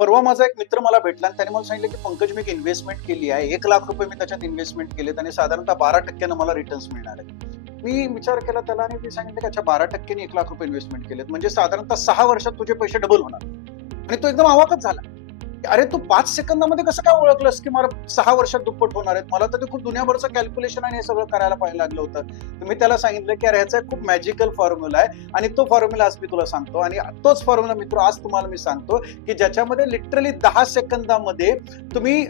परवा माझा एक मित्र मला भेटला आणि त्याने मला सांगितलं की पंकज मी एक इन्व्हेस्टमेंट केली आहे, 1,00,000 रुपये मी त्याच्यात इन्व्हेस्टमेंट केलेत आणि साधारणतः 12% मला रिटर्न्स मिळणार आहेत. मी विचार केला त्याला आणि मी सांगितलं की अच्छा 12% 1,00,000 रुपये इन्व्हेस्टमेंट केलेत म्हणजे साधारणतः 6 वर्षात तुझे पैसे डबल होणार. आणि तो एकदम अवाकच झाला. अरे तू 5 सेकंदामध्ये कसं काय ओळखलंस की मला 6 वर्षात दुप्पट होणार आहेत? मला तर ते खूप दुनियाभरचं कॅल्क्युलेशन आणि हे सगळं करायला पाहायला लागलं होतं. तर मी त्याला सांगितलं की अरे ह्याचा एक खूप मॅजिकल फॉर्म्युला आहे आणि तो फॉर्म्युला आज मी तुला सांगतो आणि तोच फॉर्म्युला मित्र आज तुम्हाला मी सांगतो की ज्याच्यामध्ये लिटरली 10 सेकंदामध्ये तुम्ही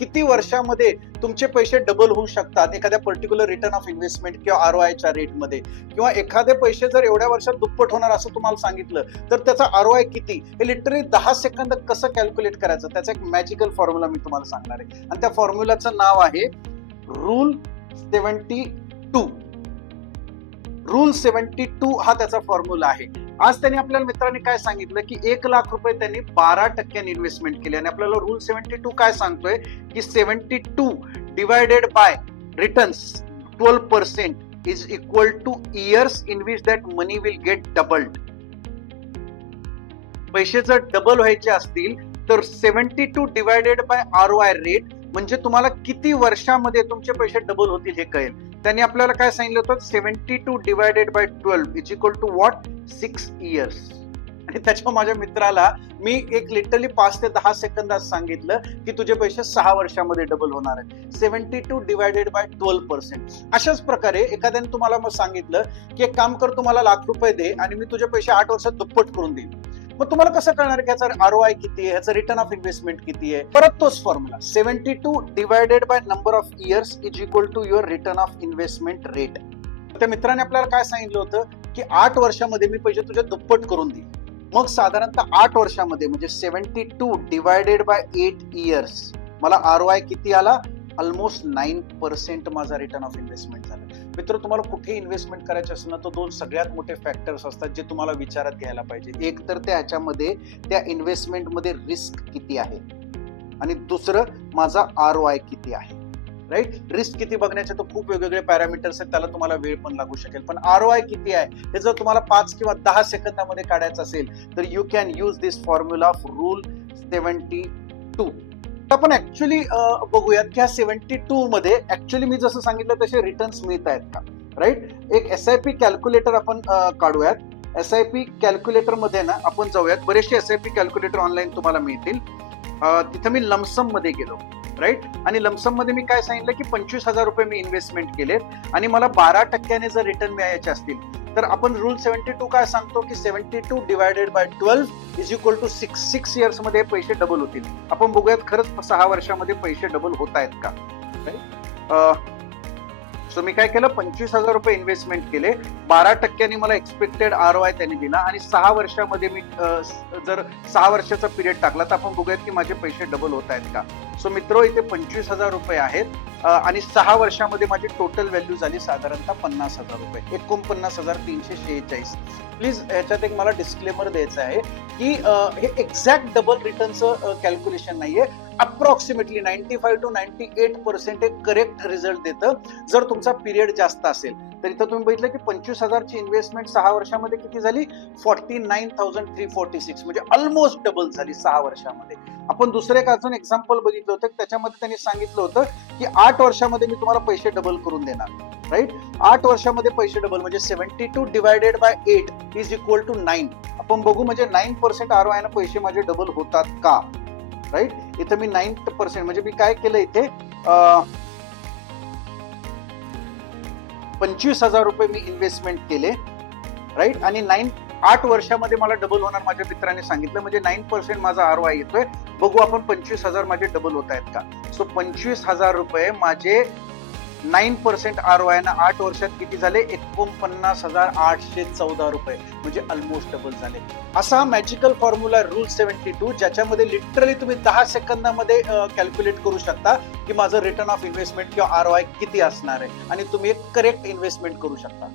किती वर्षामध्ये तुमचे पैसे डबल होऊ शकतात एखाद्या पर्टिक्युलर रिटर्न ऑफ इन्व्हेस्टमेंट किंवा आरओआयच्या रेटमध्ये, किंवा एखादे पैसे जर एवढ्या वर्षात दुप्पट होणार असं तुम्हाला सांगितलं तर त्याचा आरओआय किती हे लिटरली 10 सेकंद कसं कॅल्क्युलेट करायचं त्याचा एक मॅजिकल फॉर्म्युला मी तुम्हाला सांगणार आहे. आणि त्या फॉर्म्युलाचं नाव आहे रूल 72. रूल 72 हा त्याचा फॉर्म्युला आहे. आज त्यांनी आपल्याला मित्रांनी काय सांगितलं की 1,00,000 रुपये त्यांनी 12% इन्व्हेस्टमेंट केली आणि आपल्याला रूल 72 काय सांगतोय की 72 divided bye returns 12% is equal two years in which that money will get doubled. पैसे जर डबल व्हायचे असतील तर 72 डिवायडेड बाय आरओआय रेट म्हणजे तुम्हाला किती वर्षामध्ये तुमचे पैसे डबल होतील हे कळेल. त्यांनी आपल्याला काय सांगितलं होतं 72 divided by 12 is equal to what 6 years. आणि त्याच्या माझ्या मित्राला मी एक लिटरली 5 ते 10 सेकंदात सांगितलं की तुझे पैसे 6 वर्षामध्ये डबल होणार आहेत. 72 डिवायडेड बाय 12%. अशाच प्रकारे एखाद्याने तुम्हाला मग सांगितलं की एक काम कर, तुम्हाला ₹1,00,000 दे आणि मी तुझे पैसे 8 वर्षात दुप्पट करून देईन. मग तुम्हाला कसं कळणार की ह्याचा आरओआय किती आहे, ह्याचा रिटर्न ऑफ इन्व्हेस्टमेंट किती आहे? परत तोच formula 72 divided by number of years is equal to your return of investment rate. त्या मित्राने आपल्याला काय सांगितलं होतं की 8 वर्षामध्ये मी पैसे तुझे दुप्पट करून देईन. मग साधारणतः 8 वर्षामध्ये म्हणजे 72 डिवायडेड बाय 8 इयर्स मला आरओआय किती आला? ऑलमोस्ट 9% माझा रिटर्न ऑफ इन्व्हेस्टमेंट झाला. मित्र, तुम्हाला कुठे इन्व्हेस्टमेंट करायचे असेल ना तर 2 सगळ्यात मोठे फॅक्टर्स असतात जे तुम्हाला विचारात घ्यायला पाहिजे. एक तर ह्याच्यामध्ये त्या इन्व्हेस्टमेंटमध्ये रिस्क किती आहे आणि दुसरं माझा आरओआय किती आहे. राईट, रिस्क किती बघण्याचे तर खूप वेगवेगळे पॅरामीटर्स आहेत, त्याला तुम्हाला वेळ पण लागू शकेल. पण आरओआय किती आहे हे जर तुम्हाला 5 किंवा 10 सेकंदामध्ये काढायचं असेल तर you can use this formula of rule 72. आपण ऍक्च्युली बघूयात की ह्या 72 मध्ये ऍक्च्युली मी जसं सांगितलं तसे रिटर्न्स मिळत आहेत का. राईट, एक एसआयपी कॅल्क्युलेटर आपण काढूयात. एसआयपी कॅल्क्युलेटर मध्ये ना आपण जाऊयात. बरेचसे एसआयपी कॅल्क्युलेटर ऑनलाईन तुम्हाला मिळतील. तिथं मी लमसम मध्ये गेलो. राईट, आणि लमसम मध्ये मी काय सांगितलं की 25,000 रुपये मी इन्व्हेस्टमेंट केलेत आणि मला 12% जर रिटर्न मिळायचे असतील तर आपण रूल 72 काय सांगतो की 72 divided by 12 is equal to 6 years मध्ये पैसे डबल होतील. आपण बघूयात खरंच 6 वर्षामध्ये पैसे डबल होत आहेत का. सो मी काय केलं, 25,000 रुपये इन्व्हेस्टमेंट केले, 12% मला एक्सपेक्टेड आरओआय त्यांनी दिला आणि 6 वर्षामध्ये मी जर 6 वर्षाचा पिरियड टाकला तर आपण बघूयात की माझे पैसे डबल होत आहेत का. सो मित्र, इथे 25,000 रुपये आहेत आणि 6 वर्षामध्ये माझी टोटल व्हॅल्यू झाली साधारणतः 50,000 रुपये, 49,346. प्लीज ह्याच्यात एक मला डिस्क्लेमर द्यायचं आहे की हे एक्झॅक्ट डबल रिटर्नचं कॅल्क्युलेशन नाहीये. अप्रॉक्सिमेटली 95 to 98% एक करेक्ट रिझल्ट देतं जर तुमचा पिरियड जास्त असेल. तर इथं तुम्ही बघितलं की 25,000ची इन्व्हेस्टमेंट 6 वर्षामध्ये किती झाली? 49,346, म्हणजे ऑलमोस्ट डबल झाली 6 वर्षामध्ये. आपण दुसरं एक अजून एक्झाम्पल बघितलं होतं, त्याच्यामध्ये त्यांनी सांगितलं होतं की 8 वर्षामध्ये मी तुम्हाला पैसे डबल करून देणार. राईट, 8 वर्षामध्ये पैसे डबल म्हणजे 72 divided by 8 is equal to 9. आपण बघू म्हणजे 9% आरओआय ने पैसे माझे डबल होतात का. राईट, इथं मी 9% म्हणजे मी काय केलं इथे 25,000 रुपये मी इन्व्हेस्टमेंट केले. राईट, आणि 8 वर्षामध्ये मला डबल होणार माझ्या मित्राने सांगितलं म्हणजे 9% माझा आरओआय येतोय. बघू आपण 25,000 माझे डबल होत आहेत का. सो 25,000 रुपये माझे 9% आरओआय ना 8 वर्षात किती झाले? 49,814 रुपये, म्हणजे ऑलमोस्ट डबल झाले. असा हा मॅजिकल फॉर्म्युला रूल 72 ज्याच्यामध्ये लिटरली तुम्ही 10 सेकंदामध्ये कॅल्क्युलेट करू शकता की माझं रिटर्न ऑफ इन्व्हेस्टमेंट किंवा आरओआय किती असणार आहे आणि तुम्ही एक करेक्ट इन्व्हेस्टमेंट करू शकता.